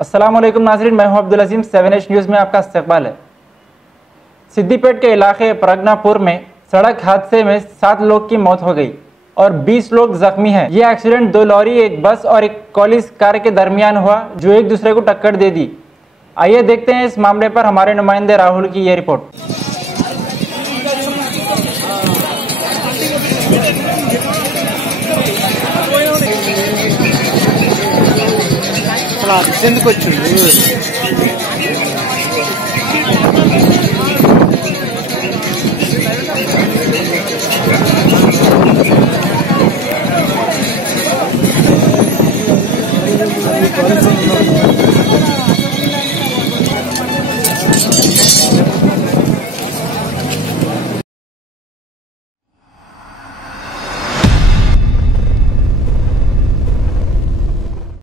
अस्सलाम वालेकुम नाज़रीन, मैं हूं अब्दुल अजीम। 7H न्यूज़ में आपका इस्तकबाल है। सिद्दीपेट के इलाके प्रज्ञापुर में सड़क हादसे में 7 लोग की मौत हो गई और 20 लोग जख्मी हैं। यह एक्सीडेंट 2 लॉरी, एक बस और एक कॉलिस कार के दरमियान हुआ जो एक दूसरे को टक्कर दे दी। आइए देखते हैं इस मामले पर हमारे नुमाइंदे राहुल की यह रिपोर्ट। ఎందుకు వచ్చింది